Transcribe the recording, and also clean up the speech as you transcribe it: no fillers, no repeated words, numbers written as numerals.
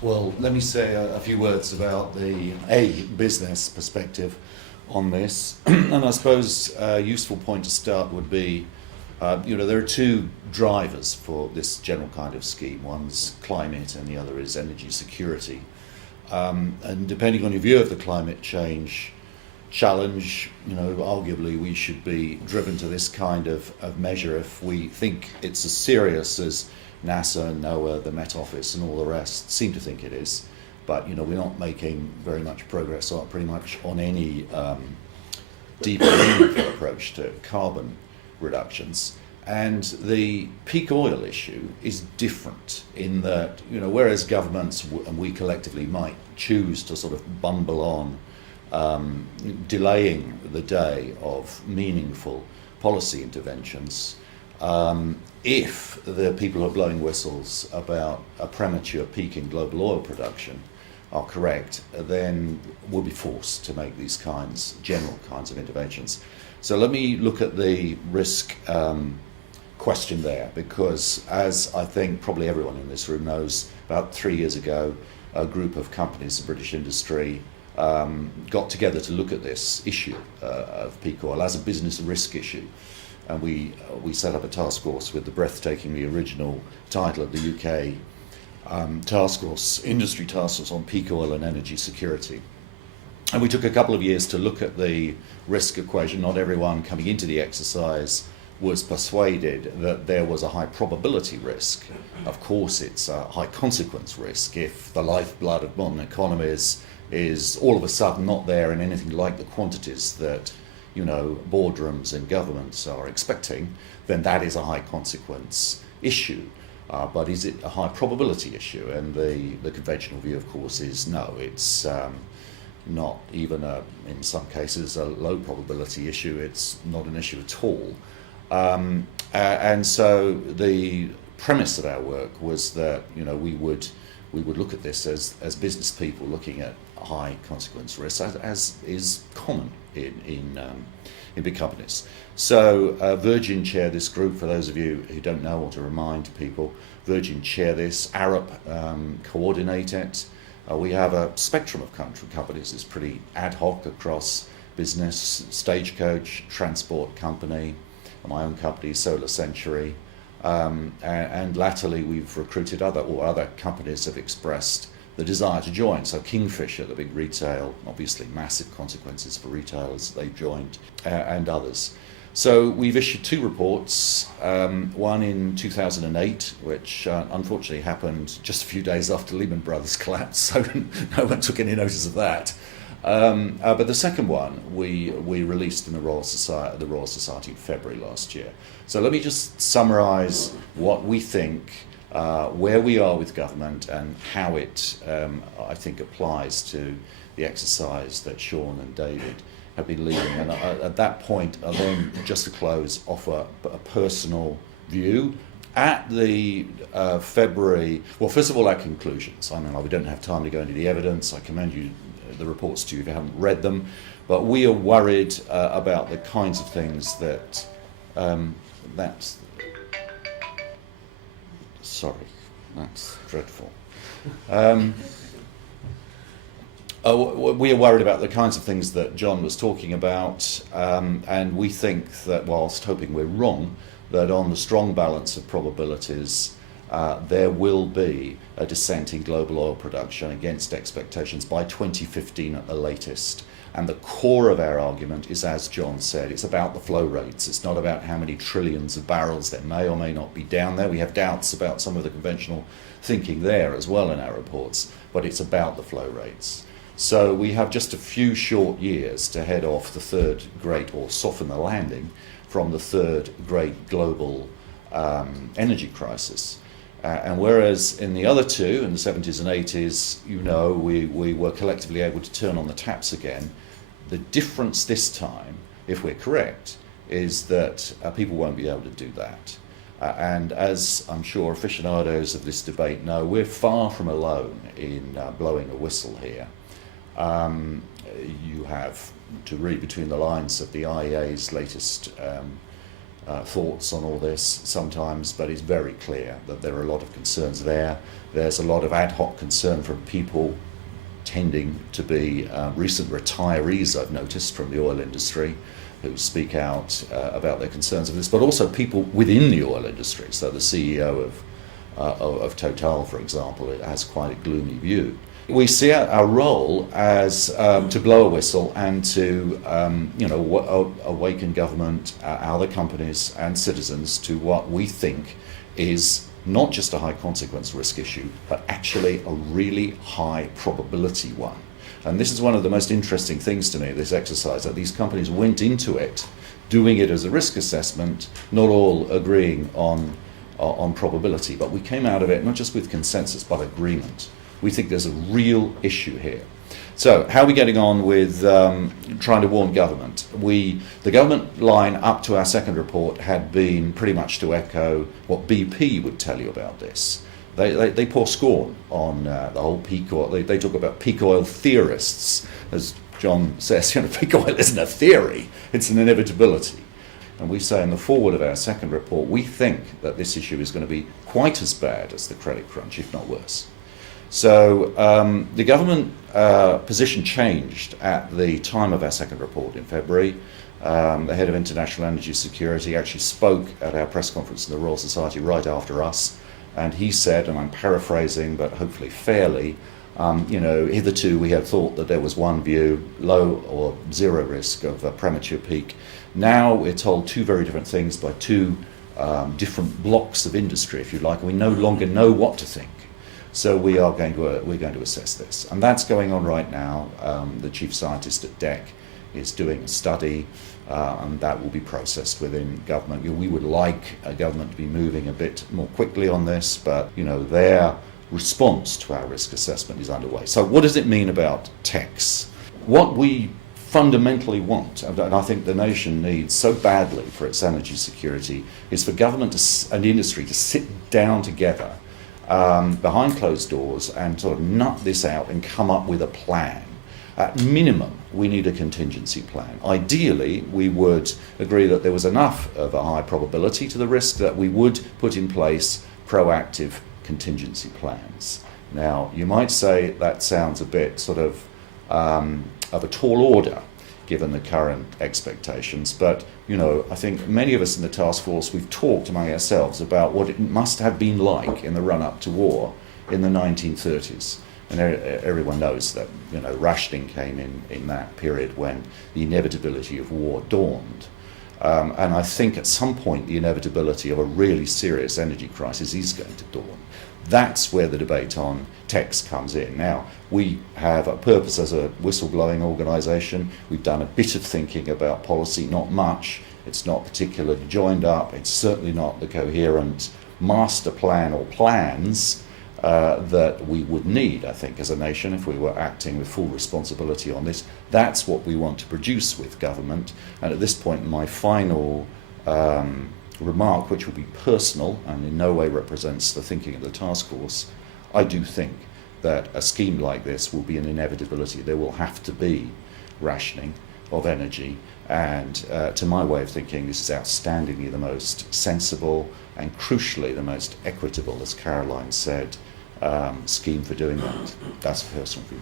Well, let me say a few words about the business perspective on this. And I suppose a useful point to start would be, there are two drivers for this general kind of scheme. One's climate and the other is energy security. And depending on your view of the climate change challenge, arguably we should be driven to this kind of measure if we think it's as serious as NASA, NOAA, the Met Office and all the rest seem to think it is. But, we're not making very much progress on pretty much on any deep and meaningful approach to carbon reductions. And the peak oil issue is different in that, whereas governments and we collectively might choose to sort of bumble on delaying the day of meaningful policy interventions, if the people who are blowing whistles about a premature peak in global oil production are correct, then we'll be forced to make these general kinds of interventions. So let me look at the risk question there, because as I think probably everyone in this room knows, about 3 years ago, a group of companies in British industry got together to look at this issue of peak oil as a business risk issue. And we set up a task force with the breathtakingly original title of the UK task force, Industry Taskforce on Peak Oil and Energy Security. And we took a couple of years to look at the risk equation. Not everyone coming into the exercise was persuaded that there was a high probability risk. Of course, it's a high consequence risk if the lifeblood of modern economies is all of a sudden not there in anything like the quantities that boardrooms and governments are expecting, then that is a high consequence issue. But is it a high probability issue? And the conventional view, of course, is no, it's not even in some cases a low probability issue. It's not an issue at all. And so the premise of our work was that we would look at this as business people looking at high consequence risks, as is common in big companies. So Virgin chair this group. For those of you who don't know, or to remind people, Virgin chair this, Arup coordinate it. We have a spectrum of companies. It's pretty ad hoc across business, Stagecoach, transport company, my own company, Solar Century, and latterly we've recruited other companies have expressed the desire to join. So Kingfisher, the big retail, obviously massive consequences for retailers, they've joined, and others. So we've issued two reports, one in 2008, which unfortunately happened just a few days after Lehman Brothers collapsed, so no one took any notice of that. But the second one we released in the Royal Society in February last year. So let me just summarise what we think, where we are with government and how it, I think, applies to the exercise that Shaun and David have been leading. And at that point, I'll then, just to close, offer a personal view. At the February, well, first of all, our conclusions. I mean, we don't have time to go into the evidence. I commend you the reports to you if you haven't read them. But we are worried about the kinds of things that that's dreadful. We are worried about the kinds of things that John was talking about, and we think that, whilst hoping we're wrong, that on the strong balance of probabilities, there will be a descent in global oil production against expectations by 2015 at the latest. And the core of our argument is, as John said, it's about the flow rates. It's not about how many trillions of barrels there may or may not be down there. We have doubts about some of the conventional thinking there as well in our reports, but it's about the flow rates. So we have just a few short years to head off the third great, or soften the landing from the third great global energy crisis. And whereas in the other two, in the 70s and 80s, we were collectively able to turn on the taps again, the difference this time, if we're correct, is that people won't be able to do that. And as I'm sure aficionados of this debate know, we're far from alone in blowing a whistle here. You have to read between the lines of the IEA's latest thoughts on all this sometimes, but it's very clear that there are a lot of concerns there. There's a lot of ad hoc concern from people tending to be recent retirees, I've noticed, from the oil industry, who speak out about their concerns of this, but also people within the oil industry. So the CEO of Total, for example, has quite a gloomy view. We see our role as to blow a whistle and to awaken government, other companies and citizens to what we think is not just a high consequence risk issue, but actually a really high probability one. And this is one of the most interesting things to me, this exercise, that these companies went into it doing it as a risk assessment, not all agreeing on probability, but we came out of it not just with consensus, but agreement. We think there's a real issue here. So how are we getting on with trying to warn government? The government line up to our second report had been pretty much to echo what BP would tell you about this. They pour scorn on the whole peak oil. They talk about peak oil theorists. As John says, peak oil isn't a theory, it's an inevitability. And we say in the foreword of our second report, we think that this issue is going to be quite as bad as the credit crunch, if not worse. So the government position changed at the time of our second report in February. The head of International Energy Security actually spoke at our press conference in the Royal Society right after us, and he said, and I'm paraphrasing but hopefully fairly, hitherto we had thought that there was one view, low or zero risk of a premature peak. Now we're told two very different things by two different blocks of industry, if you like, and we no longer know what to think. So we're going to assess this, and that's going on right now. The chief scientist at TEQ is doing a study, and that will be processed within government. We would like a government to be moving a bit more quickly on this, but their response to our risk assessment is underway. So what does it mean about TEQs? What we fundamentally want, and I think the nation needs so badly for its energy security, is for government and industry to sit down together behind closed doors and sort of nut this out and come up with a plan. At minimum, we need a contingency plan. Ideally, we would agree that there was enough of a high probability to the risk that we would put in place proactive contingency plans. Now, you might say that sounds a bit sort of a tall order, given the current expectations, but I think many of us in the task force, we've talked among ourselves about what it must have been like in the run-up to war in the 1930s. And everyone knows that rationing came in that period when the inevitability of war dawned. And I think at some point the inevitability of a really serious energy crisis is going to dawn. That's where the debate on TEQs comes in. Now, we have a purpose as a whistleblowing organisation. We've done a bit of thinking about policy, not much. It's not particularly joined up. It's certainly not the coherent master plan or plans that we would need, I think, as a nation if we were acting with full responsibility on this. That's what we want to produce with government. And at this point, my final remark, which will be personal and in no way represents the thinking of the task force, I do think that a scheme like this will be an inevitability. There will have to be rationing of energy, and to my way of thinking, this is outstandingly the most sensible and crucially the most equitable, as Caroline said, scheme for doing that. That's a personal view.